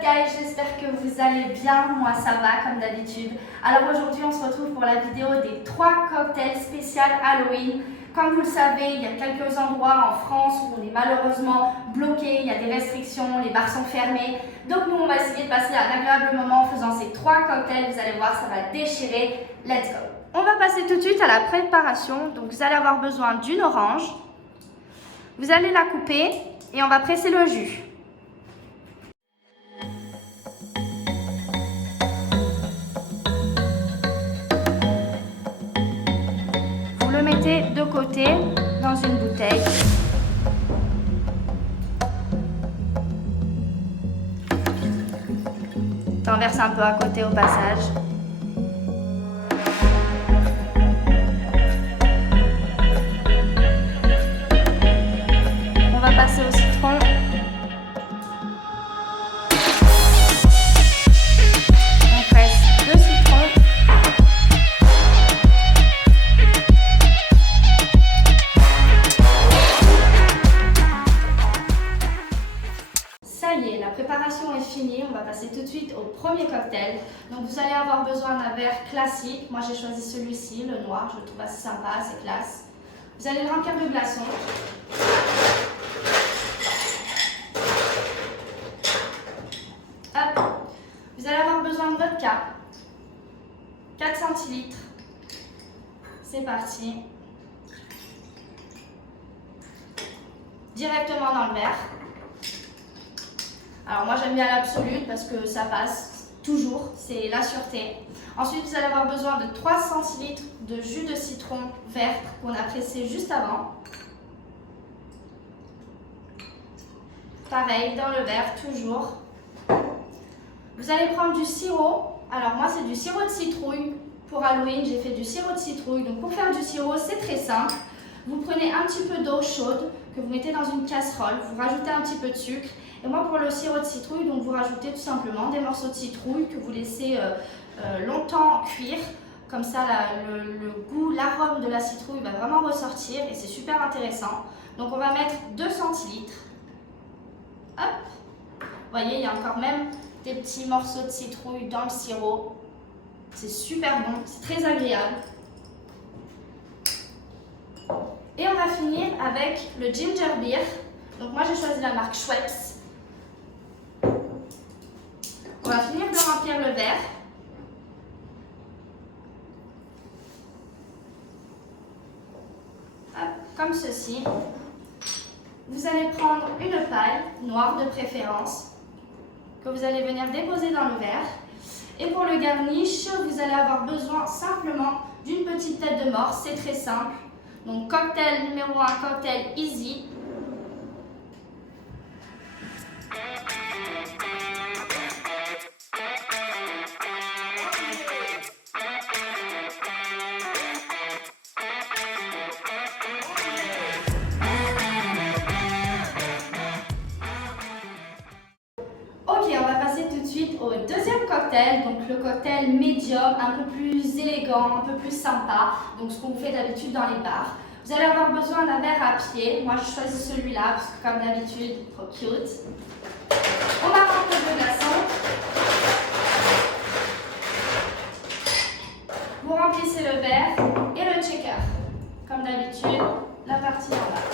up guys, j'espère que vous allez bien, moi ça va comme d'habitude. Alors aujourd'hui on se retrouve pour la vidéo des 3 cocktails spéciaux Halloween. Comme vous le savez, il y a quelques endroits en France où on est malheureusement bloqué, il y a des restrictions, les bars sont fermés. Donc nous on va essayer de passer un agréable moment en faisant ces 3 cocktails, vous allez voir ça va déchirer, let's go. On va passer tout de suite à la préparation, donc vous allez avoir besoin d'une orange. Vous allez la couper et on va presser le jus. Vous le mettez de côté dans une bouteille. T'en verses un peu à côté au passage. On va passer au citron. On presse 2 citrons. Ça y est, la préparation est finie. On va passer tout de suite au premier cocktail. Donc vous allez avoir besoin d'un verre classique. Moi j'ai choisi celui-ci, le noir. Je le trouve assez sympa, assez classe. Vous allez le remplir de glaçons. Hop. Vous allez avoir besoin de vodka. 4 centilitres. C'est parti. Directement dans le verre. Alors moi j'aime bien l'absolute parce que ça passe toujours, c'est la sûreté. Ensuite vous allez avoir besoin de 3 centilitres de jus de citron vert qu'on a pressé juste avant. Pareil dans le verre toujours. Vous allez prendre du sirop. Alors moi c'est du sirop de citrouille. Pour Halloween j'ai fait du sirop de citrouille. Donc pour faire du sirop c'est très simple. Vous prenez un petit peu d'eau chaude que vous mettez dans une casserole. Vous rajoutez un petit peu de sucre. Et moi pour le sirop de citrouille, donc vous rajoutez tout simplement des morceaux de citrouille que vous laissez longtemps cuire. Comme ça le goût, l'arôme de la citrouille va vraiment ressortir et c'est super intéressant. Donc on va mettre 2 centilitres. Hop. Vous voyez, il y a encore même des petits morceaux de citrouille dans le sirop. C'est super bon, c'est très agréable. Et on va finir avec le ginger beer. Donc moi j'ai choisi la marque Schweppes. On va finir de remplir le verre. Hop, comme ceci. Vous allez prendre une paille, noire de préférence, que vous allez venir déposer dans le verre. Et pour le garnish, vous allez avoir besoin simplement d'une petite tête de mort, c'est très simple. Donc cocktail numéro 1, cocktail easy. Ok, on va passer tout de suite au deuxième cocktail, donc le cocktail médium, un peu plus élégant, un peu plus sympa, donc ce qu'on fait d'habitude dans les bars. Vous allez avoir besoin d'un verre à pied, moi je choisis celui-là parce que comme d'habitude, trop cute. On va remplir le glaçon. Vous remplissez le verre et le shaker, comme d'habitude, la partie en bas.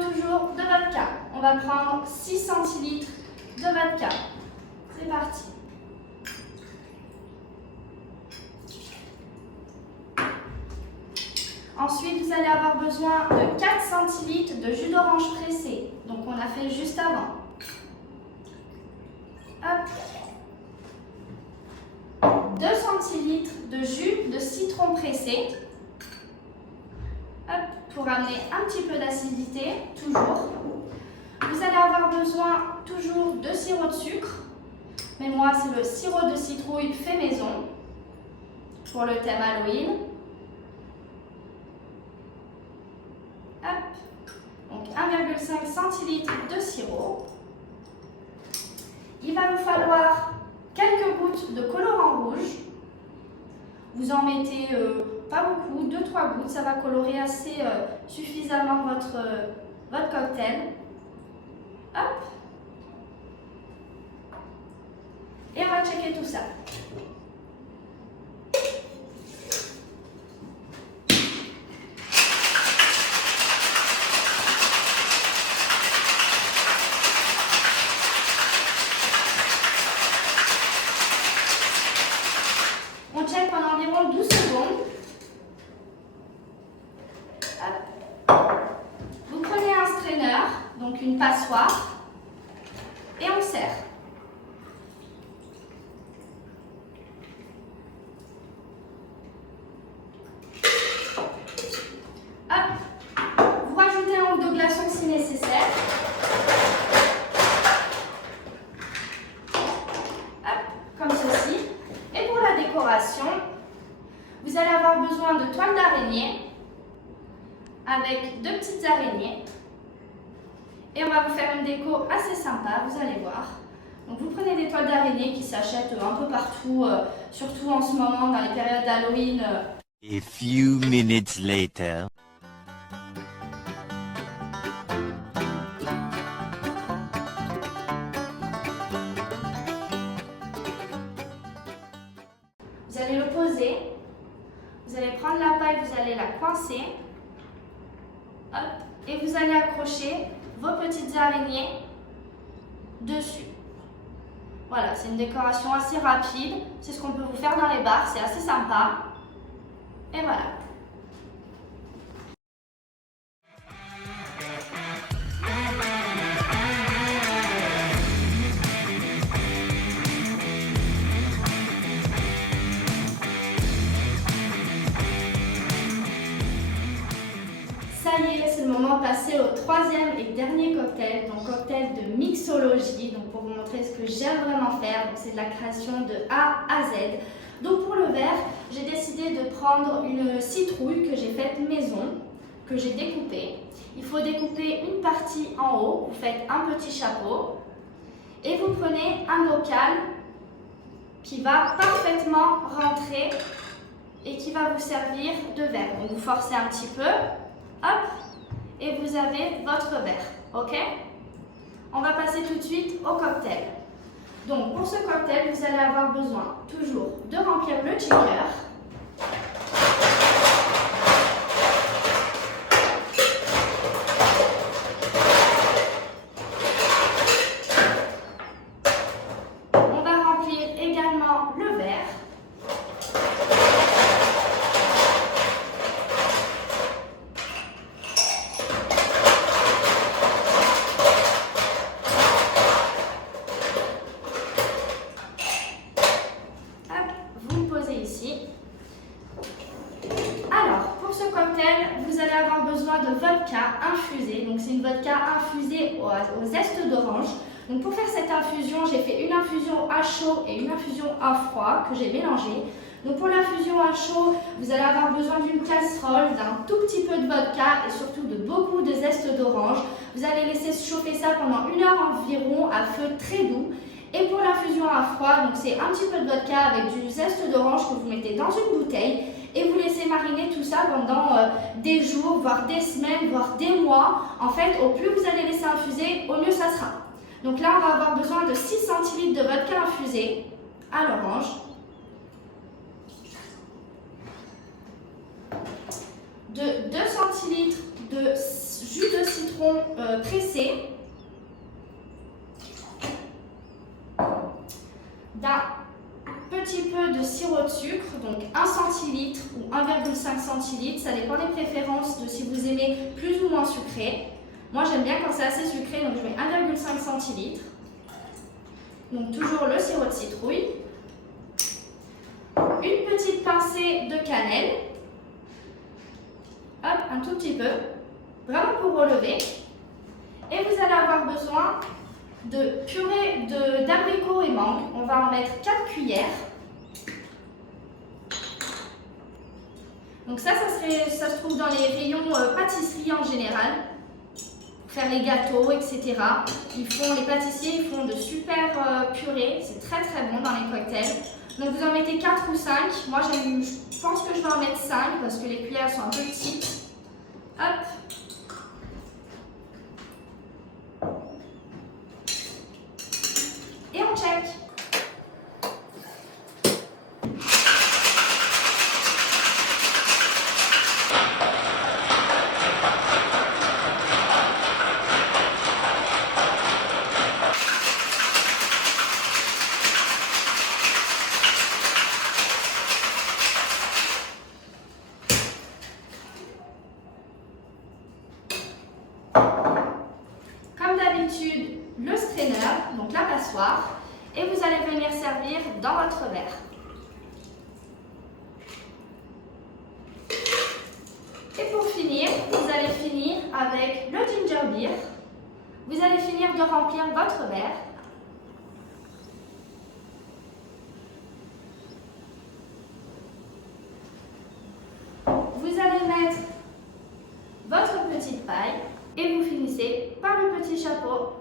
Toujours de vodka. On va prendre 6 centilitres de vodka. C'est parti. Ensuite, vous allez avoir besoin de 4 centilitres de jus d'orange pressé. Donc, on a fait juste avant. Hop. 2 centilitres de jus de citron pressé. Hop, pour amener un petit peu d'acidité, toujours. Vous allez avoir besoin toujours de sirop de sucre. Mais moi, c'est le sirop de citrouille fait maison pour le thème Halloween. Hop. Donc 1,5 centilitres de sirop. Il va vous falloir quelques gouttes de colorant rouge. Vous en mettez pas beaucoup, 2-3 gouttes, ça va colorer assez suffisamment votre cocktail. Hop. Et on va checker tout ça. On check pendant environ 12 secondes. Hop. Vous prenez un strainer, donc une passoire, et on serre. Vous rajoutez un ou deux glaçons si nécessaire. Hop, comme ceci. Et pour la décoration, vous allez avoir besoin de toile d'araignée avec 2 petites araignées. Et on va vous faire une déco assez sympa, vous allez voir. Donc vous prenez des toiles d'araignée qui s'achètent un peu partout, surtout en ce moment dans les périodes d'Halloween. A few minutes later. Vous allez le poser, vous allez prendre la paille, vous allez la coincer, hop, et vous allez accrocher vos petites araignées dessus. Voilà, c'est une décoration assez rapide, c'est ce qu'on peut vous faire dans les bars, c'est assez sympa. Et voilà. Ça y est, c'est le moment de passer au troisième et dernier cocktail, donc cocktail de mixologie, donc pour vous montrer ce que j'aime vraiment faire, donc c'est de la création de A à Z. Donc pour le verre, j'ai décidé de prendre une citrouille que j'ai faite maison, que j'ai découpée. Il faut découper une partie en haut, vous faites un petit chapeau et vous prenez un bocal qui va parfaitement rentrer et qui va vous servir de verre. Donc vous forcez un petit peu. Hop, et vous avez votre verre, ok? On va passer tout de suite au cocktail. Donc pour ce cocktail, vous allez avoir besoin toujours de remplir le shaker. On va remplir également le verre. Alors, pour ce cocktail, vous allez avoir besoin de vodka infusé. Donc, c'est une vodka infusée au zeste d'orange. Donc, pour faire cette infusion, j'ai fait une infusion à chaud et une infusion à froid que j'ai mélangée. Donc, pour l'infusion à chaud, vous allez avoir besoin d'une casserole, d'un tout petit peu de vodka et surtout de beaucoup de zeste d'orange. Vous allez laisser chauffer ça pendant 1 heure environ à feu très doux. Et pour l'infusion à froid, donc c'est un petit peu de vodka avec du zeste d'orange que vous mettez dans une bouteille et vous laissez mariner tout ça pendant des jours, voire des semaines, voire des mois. En fait, au plus vous allez laisser infuser, au mieux ça sera. Donc là, on va avoir besoin de 6 centilitres de vodka infusé à l'orange, de 2 centilitres de jus de citron pressé, d'un petit peu de sirop de sucre, donc 1 centilitre ou 1,5 centilitre, ça dépend des préférences de si vous aimez plus ou moins sucré. Moi j'aime bien quand c'est assez sucré, donc je mets 1,5 centilitre. Donc toujours le sirop de citrouille. Une petite pincée de cannelle. Hop, un tout petit peu, vraiment pour relever. Et vous allez avoir besoin de purée d'abricots et mangue. On va en mettre 4 cuillères. Donc ça se trouve dans les rayons pâtisserie en général, pour faire les gâteaux, etc. Les pâtissiers ils font de super purées, c'est très très bon dans les cocktails. Donc vous en mettez 4 ou 5. Moi je pense que je vais en mettre 5 parce que les cuillères sont un peu petites. Hop. Et on check. Comme d'habitude, le strainer, donc la passoire, et vous allez venir servir dans votre verre. Et pour finir, vous allez finir avec le ginger beer. Vous allez finir de remplir votre verre. Vous allez mettre votre petite paille et vous finissez par le petit chapeau.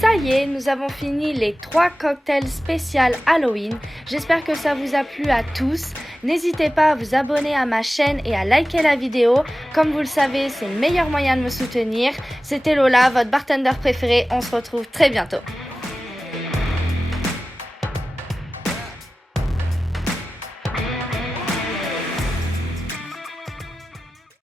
Ça y est, nous avons fini les 3 cocktails spéciaux Halloween. J'espère que ça vous a plu à tous. N'hésitez pas à vous abonner à ma chaîne et à liker la vidéo. Comme vous le savez, c'est le meilleur moyen de me soutenir. C'était Lola, votre bartender préféré. On se retrouve très bientôt.